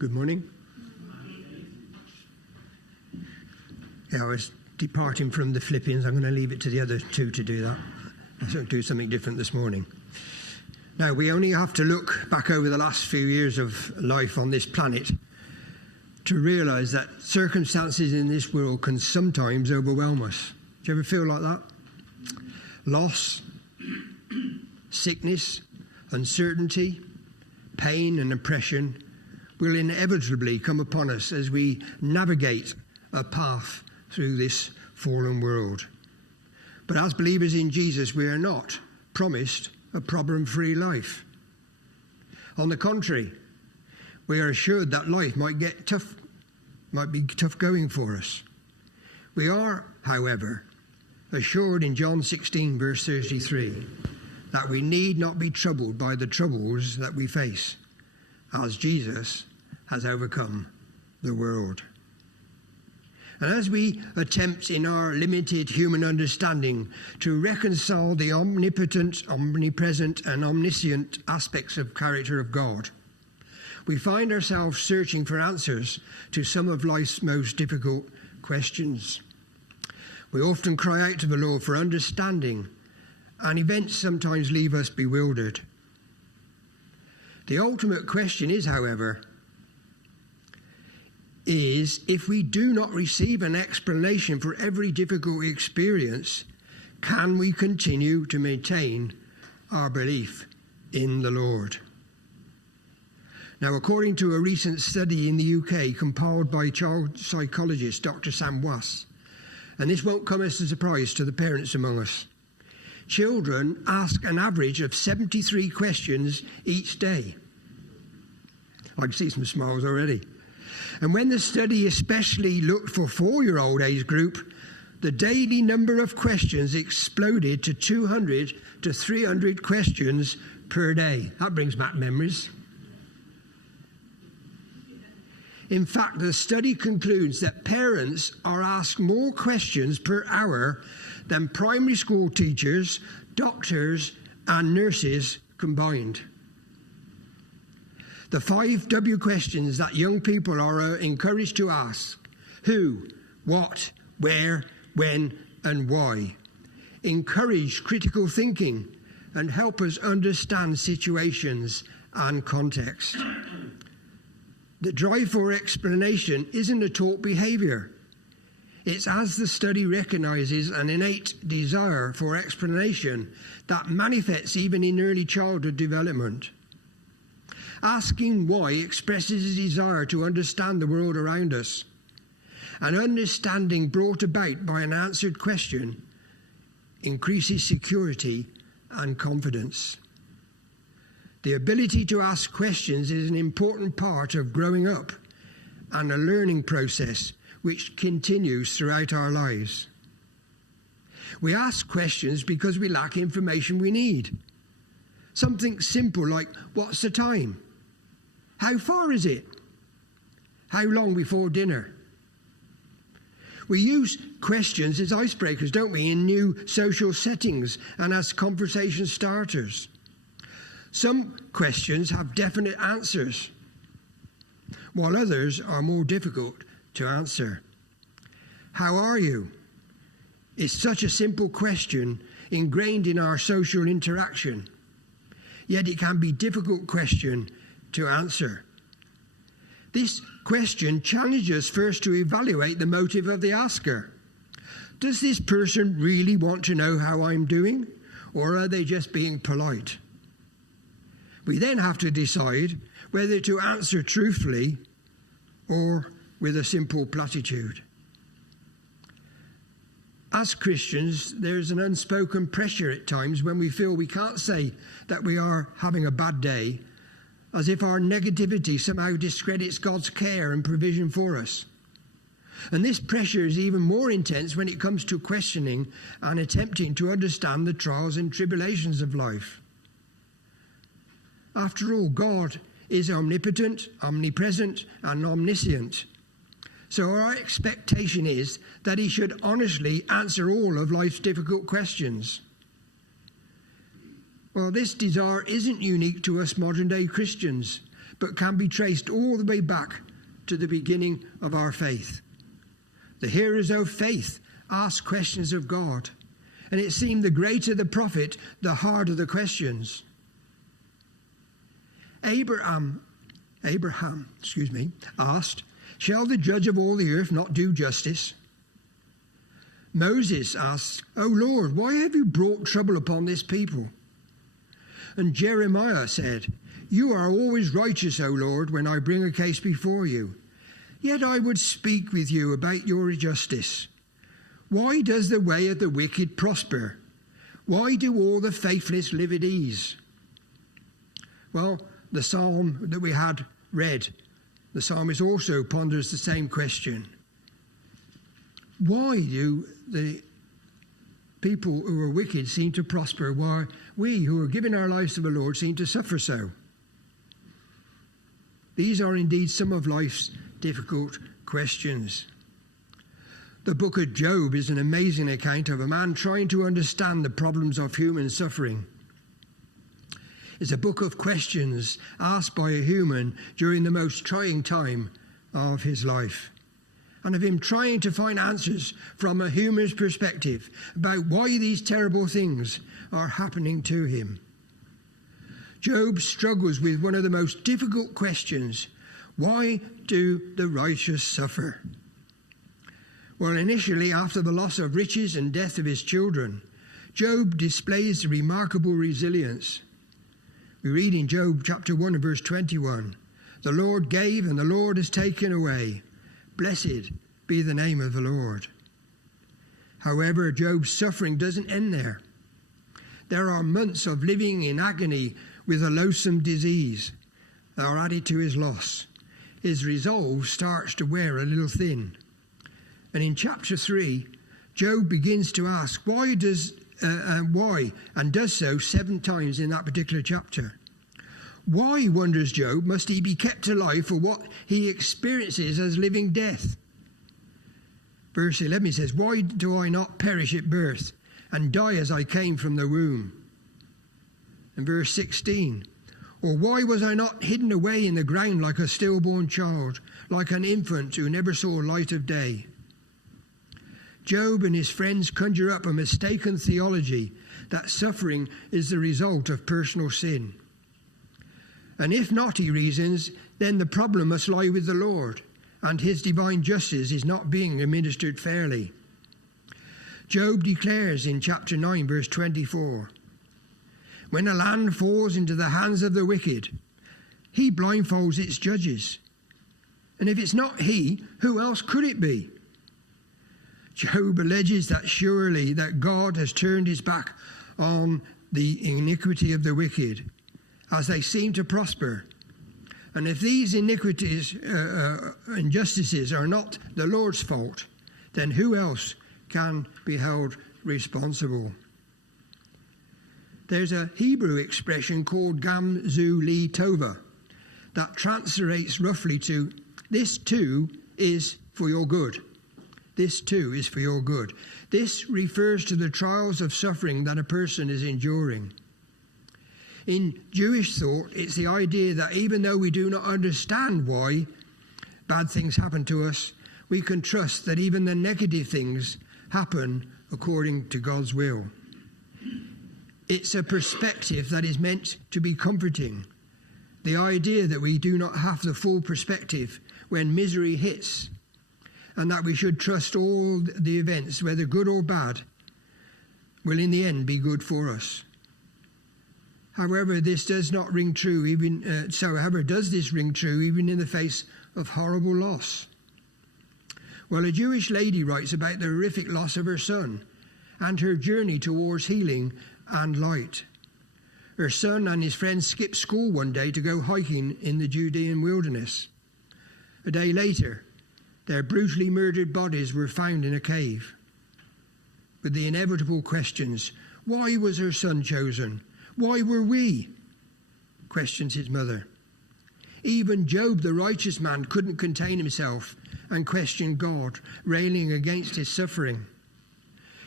Good morning. Yeah, I was departing from the Philippians. I'm going to leave it to the other two to do that. I'll do something different this morning. Now, we only have to look back over the last few years of life on this planet to realise that circumstances in this world can sometimes overwhelm us. Do you ever feel like that? Loss, sickness, uncertainty, pain and oppression will inevitably come upon us as we navigate a path through this fallen world. But as believers in Jesus, we are not promised a problem-free life. On the contrary, we are assured that life might be tough going for us. We are, however, assured in John 16, verse 33, that we need not be troubled by the troubles that we face, as Jesus has overcome the world. And as we attempt in our limited human understanding to reconcile the omnipotent, omnipresent and omniscient aspects of character of God, we find ourselves searching for answers to some of life's most difficult questions. We often cry out to the Lord for understanding, and events sometimes leave us bewildered. The ultimate question is, however, if we do not receive an explanation for every difficult experience, can we continue to maintain our belief in the Lord? Now, according to a recent study in the UK compiled by child psychologist Dr. Sam Wass, and this won't come as a surprise to the parents among us, children ask an average of 73 questions each day. I can see some smiles already. And when the study especially looked for 4-year-old age group, the daily number of questions exploded to 200 to 300 questions per day. That brings back memories. In fact, the study concludes that parents are asked more questions per hour than primary school teachers, doctors, and nurses combined. The 5 W questions that young people are encouraged to ask: who, what, where, when, and why, encourage critical thinking and help us understand situations and context. The drive for explanation isn't a taught behaviour. It's, as the study recognises, an innate desire for explanation that manifests even in early childhood development. Asking why expresses a desire to understand the world around us. An understanding brought about by an answered question increases security and confidence. The ability to ask questions is an important part of growing up and a learning process which continues throughout our lives. We ask questions because we lack information we need. Something simple like, what's the time? How far is it? How long before dinner? We use questions as icebreakers, don't we, in new social settings and as conversation starters. Some questions have definite answers, while others are more difficult to answer. How are you? It's such a simple question ingrained in our social interaction, yet it can be a difficult question to answer. This question challenges us first to evaluate the motive of the asker. Does this person really want to know how I'm doing, or are they just being polite? We then have to decide whether to answer truthfully or with a simple platitude. As Christians, there's an unspoken pressure at times when we feel we can't say that we are having a bad day, as if our negativity somehow discredits God's care and provision for us. And this pressure is even more intense when it comes to questioning and attempting to understand the trials and tribulations of life. After all, God is omnipotent, omnipresent, and omniscient. So our expectation is that he should honestly answer all of life's difficult questions. Well, this desire isn't unique to us modern-day Christians, but can be traced all the way back to the beginning of our faith. The hearers of faith asked questions of God, and it seemed the greater the prophet, the harder the questions. Abraham asked, "Shall the judge of all the earth not do justice?" Moses asked, "O Lord, why have you brought trouble upon this people?" And Jeremiah said, "You are always righteous, O Lord, when I bring a case before you. Yet I would speak with you about your justice. Why does the way of the wicked prosper? Why do all the faithless live at ease?" Well, the psalm that we had read, the psalmist also ponders the same question. Why do the people who are wicked seem to prosper, while we who are giving our lives to the Lord seem to suffer so? These are indeed some of life's difficult questions. The book of Job is an amazing account of a man trying to understand the problems of human suffering. It's a book of questions asked by a human during the most trying time of his life, and of him trying to find answers from a human's perspective about why these terrible things are happening to him. Job struggles with one of the most difficult questions: why do the righteous suffer? Well, initially, after the loss of riches and death of his children, Job displays remarkable resilience. We read in Job chapter 1 and verse 21, "The Lord gave and the Lord has taken away. Blessed be the name of the Lord." However, Job's suffering doesn't end there. There are months of living in agony with a loathsome disease that are added to his loss. His resolve starts to wear a little thin. And in chapter 3, Job begins to ask why, and does so 7 times in that particular chapter. Why, wonders Job, must he be kept alive for what he experiences as living death? Verse 11 says, "Why do I not perish at birth and die as I came from the womb?" And verse 16, "Or why was I not hidden away in the ground like a stillborn child, like an infant who never saw light of day?" Job and his friends conjure up a mistaken theology that suffering is the result of personal sin. And if not, he reasons, then the problem must lie with the Lord, and his divine justice is not being administered fairly. Job declares in chapter 9, verse 24, "When a land falls into the hands of the wicked, he blindfolds its judges. And if it's not he, who else could it be?" Job alleges that surely that God has turned his back on the iniquity of the wicked as they seem to prosper. And if these iniquities, injustices are not the Lord's fault, then who else can be held responsible? There's a Hebrew expression called Gam Zu Li Tova that translates roughly to, "This too is for your good." This too is for your good. This refers to the trials of suffering that a person is enduring. In Jewish thought, it's the idea that even though we do not understand why bad things happen to us, we can trust that even the negative things happen according to God's will. It's a perspective that is meant to be comforting. The idea that we do not have the full perspective when misery hits, and that we should trust all the events, whether good or bad, will in the end be good for us. However, this does not ring true does this ring true even in the face of horrible loss? Well, a Jewish lady writes about the horrific loss of her son and her journey towards healing and light. Her son and his friends skipped school one day to go hiking in the Judean wilderness. A day later, their brutally murdered bodies were found in a cave. With the inevitable questions, why was her son chosen? Why were we? Questions his mother. Even Job, the righteous man, couldn't contain himself and questioned God, railing against his suffering.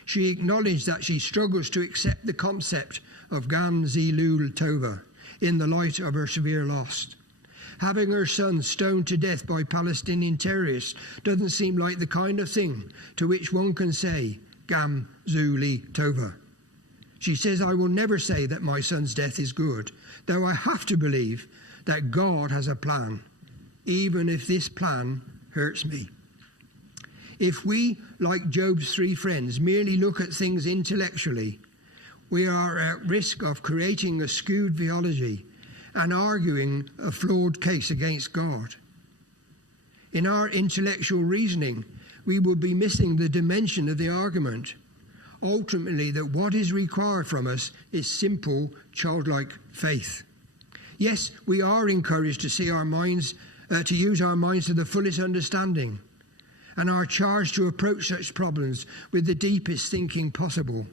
She acknowledged that she struggles to accept the concept of Gam Zilul Tova in the light of her severe loss. Having her son stoned to death by Palestinian terrorists doesn't seem like the kind of thing to which one can say, Gam Zuli Tova. She says, I will never say that my son's death is good, though I have to believe that God has a plan, even if this plan hurts me. If we, like Job's 3 friends, merely look at things intellectually, we are at risk of creating a skewed theology and arguing a flawed case against God. In our intellectual reasoning, we will be missing the dimension of the argument, ultimately that what is required from us is simple, childlike faith. Yes, we are encouraged to see our minds, to use our minds to the fullest understanding, and are charged to approach such problems with the deepest thinking possible.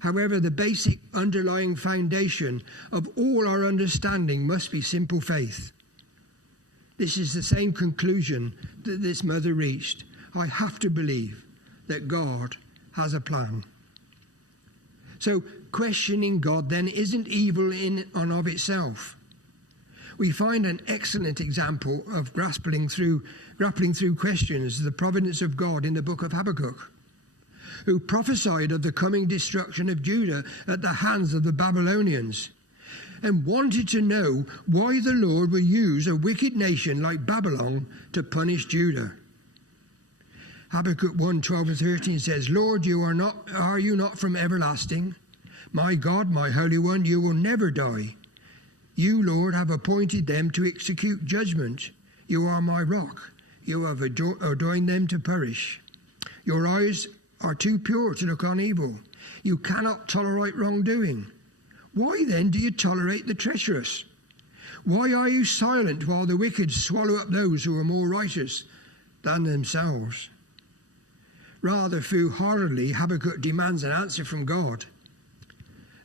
However, the basic underlying foundation of all our understanding must be simple faith. This is the same conclusion that this mother reached. I have to believe that God has a plan. So questioning God then isn't evil in and of itself. We find an excellent example of grappling through questions, the providence of God in the book of Habakkuk, who prophesied of the coming destruction of Judah at the hands of the Babylonians, and wanted to know why the Lord would use a wicked nation like Babylon to punish Judah. Habakkuk 1:12 and 13 says, Lord, are you not from everlasting? My God, my Holy One, you will never die. You, Lord, have appointed them to execute judgment. You are my rock. You have ordained them to perish. Your eyes are too pure to look on evil. You cannot tolerate wrongdoing. Why then do you tolerate the treacherous? Why are you silent while the wicked swallow up those who are more righteous than themselves? Rather foolhardily, Habakkuk demands an answer from God.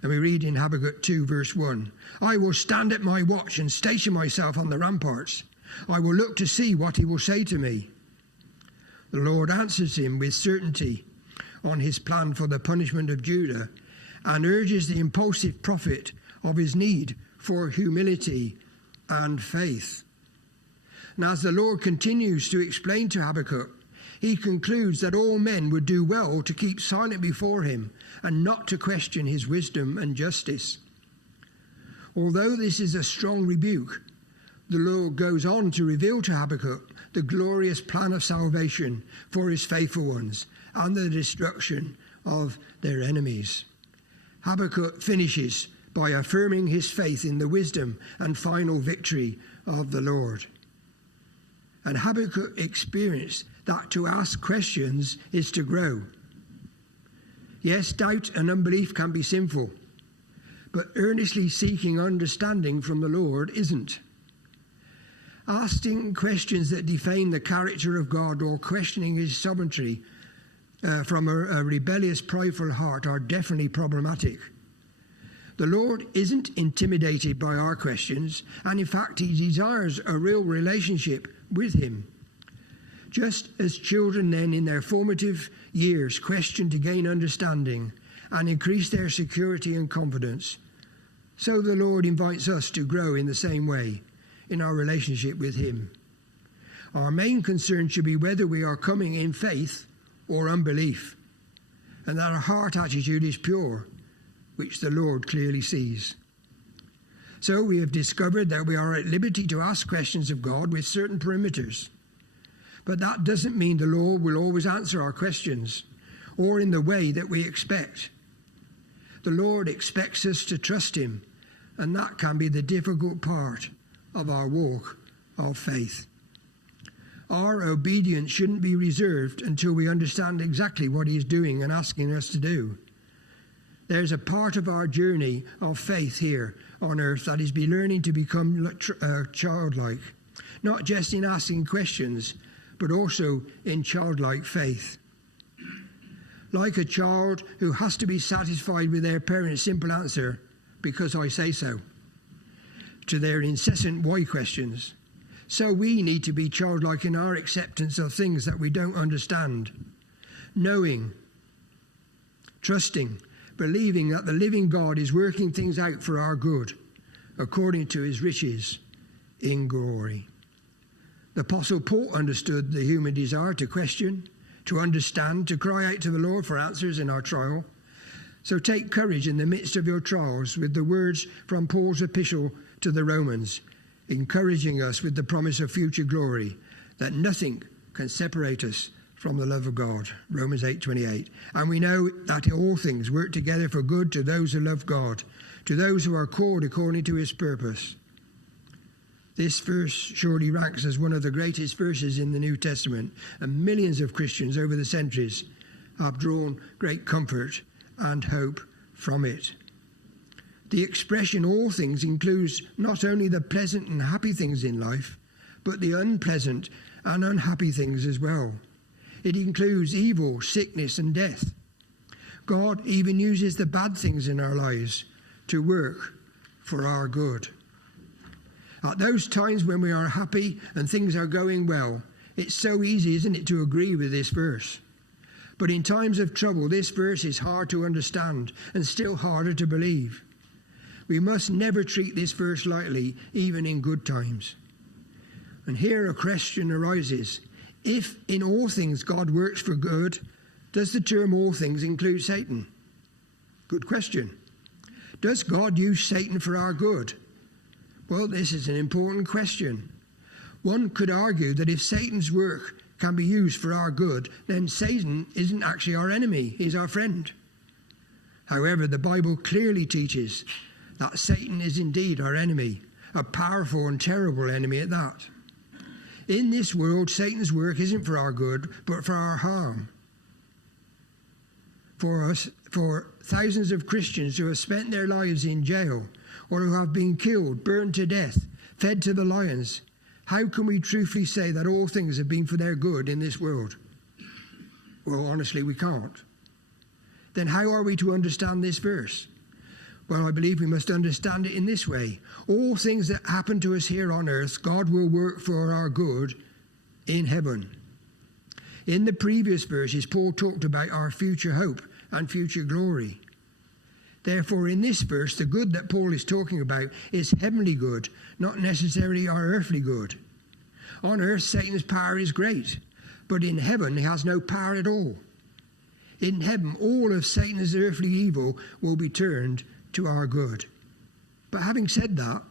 And we read in Habakkuk 2 verse 1, I will stand at my watch and station myself on the ramparts. I will look to see what he will say to me. The Lord answers him with certainty on his plan for the punishment of Judah, and urges the impulsive prophet of his need for humility and faith. And as the Lord continues to explain to Habakkuk, he concludes that all men would do well to keep silent before him and not to question his wisdom and justice. Although this is a strong rebuke, the Lord goes on to reveal to Habakkuk the glorious plan of salvation for his faithful ones and the destruction of their enemies. Habakkuk finishes by affirming his faith in the wisdom and final victory of the Lord. And Habakkuk experienced that to ask questions is to grow. Yes, doubt and unbelief can be sinful, but earnestly seeking understanding from the Lord isn't. Asking questions that defame the character of God or questioning his sovereignty from a rebellious, prideful heart are definitely problematic. The Lord isn't intimidated by our questions, and in fact he desires a real relationship with him. Just as children then in their formative years question to gain understanding and increase their security and confidence, so the Lord invites us to grow in the same way in our relationship with him. Our main concern should be whether we are coming in faith or unbelief, and that our heart attitude is pure, which the Lord clearly sees. So we have discovered that we are at liberty to ask questions of God with certain perimeters. But that doesn't mean the Lord will always answer our questions or in the way that we expect. The Lord expects us to trust him, and that can be the difficult part of our walk of faith. Our obedience shouldn't be reserved until we understand exactly what he is doing and asking us to do. There's a part of our journey of faith here on earth that is be learning to become childlike, not just in asking questions, but also in childlike faith. Like a child who has to be satisfied with their parents' simple answer, because I say so, to their incessant why questions. So we need to be childlike in our acceptance of things that we don't understand, knowing, trusting, believing that the living God is working things out for our good, according to his riches in glory. The Apostle Paul understood the human desire to question, to understand, to cry out to the Lord for answers in our trial. So take courage in the midst of your trials with the words from Paul's epistle to the Romans, encouraging us with the promise of future glory, that nothing can separate us from the love of God. Romans 8:28. And we know that all things work together for good to those who love God, to those who are called according to his purpose. This verse surely ranks as one of the greatest verses in the New Testament, and millions of Christians over the centuries have drawn great comfort and hope from it. The expression all things includes not only the pleasant and happy things in life, but the unpleasant and unhappy things as well. It includes evil, sickness and death. God even uses the bad things in our lives to work for our good. At those times when we are happy and things are going well, it's so easy, isn't it, to agree with this verse. But in times of trouble, this verse is hard to understand and still harder to believe. We must never treat this verse lightly, even in good times. And here a question arises. If in all things God works for good, does the term all things include Satan? Good question. Does God use Satan for our good? Well, this is an important question. One could argue that if Satan's work can be used for our good, then Satan isn't actually our enemy, he's our friend. However, the Bible clearly teaches that Satan is indeed our enemy, a powerful and terrible enemy at that. In this world, Satan's work isn't for our good, but for our harm. For thousands of Christians who have spent their lives in jail, or who have been killed, burned to death, fed to the lions, how can we truthfully say that all things have been for their good in this world? Well, honestly, we can't. Then how are we to understand this verse? Well, I believe we must understand it in this way. All things that happen to us here on earth, God will work for our good in heaven. In the previous verses, Paul talked about our future hope and future glory. Therefore, in this verse, the good that Paul is talking about is heavenly good, not necessarily our earthly good. On earth, Satan's power is great, but in heaven, he has no power at all. In heaven, all of Satan's earthly evil will be turned to our good. But having said that,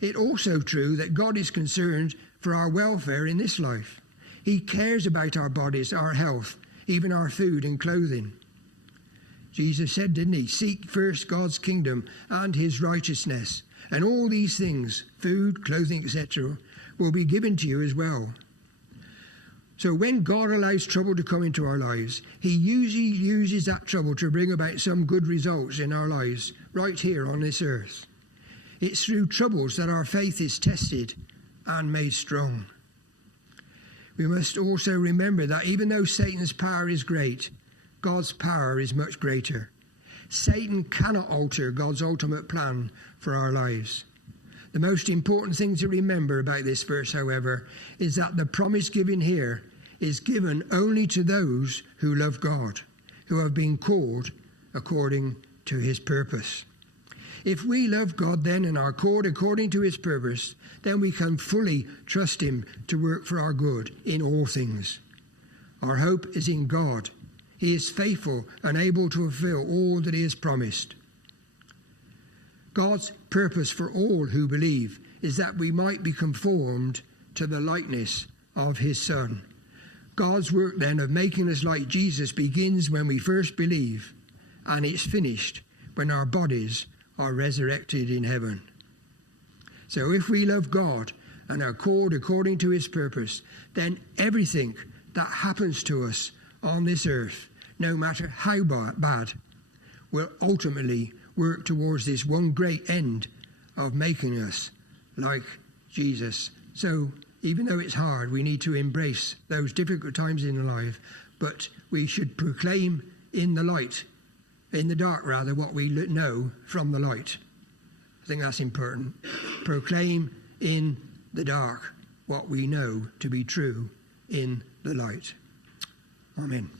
it's also true that God is concerned for our welfare in this life. He cares about our bodies, our health, even our food and clothing. Jesus said, didn't he? Seek first God's kingdom and his righteousness, and all these things, food, clothing, etc., will be given to you as well. So when God allows trouble to come into our lives, he usually uses that trouble to bring about some good results in our lives right here on this earth. It's through troubles that our faith is tested and made strong. We must also remember that even though Satan's power is great, God's power is much greater. Satan cannot alter God's ultimate plan for our lives. The most important thing to remember about this verse, however, is that the promise given here is given only to those who love God, who have been called according to his purpose. If we love God then and are called according to his purpose, then we can fully trust him to work for our good in all things. Our hope is in God. He is faithful and able to fulfill all that he has promised. God's purpose for all who believe is that we might be conformed to the likeness of his Son. God's work then of making us like Jesus begins when we first believe, and it's finished when our bodies are resurrected in heaven. So if we love God and are called according to his purpose, then everything that happens to us on this earth, no matter how bad, will ultimately work towards this one great end of making us like Jesus. So even though it's hard, we need to embrace those difficult times in life, but we should proclaim in the dark, what we know from the light. I think that's important. Proclaim in the dark what we know to be true in the light. Amen.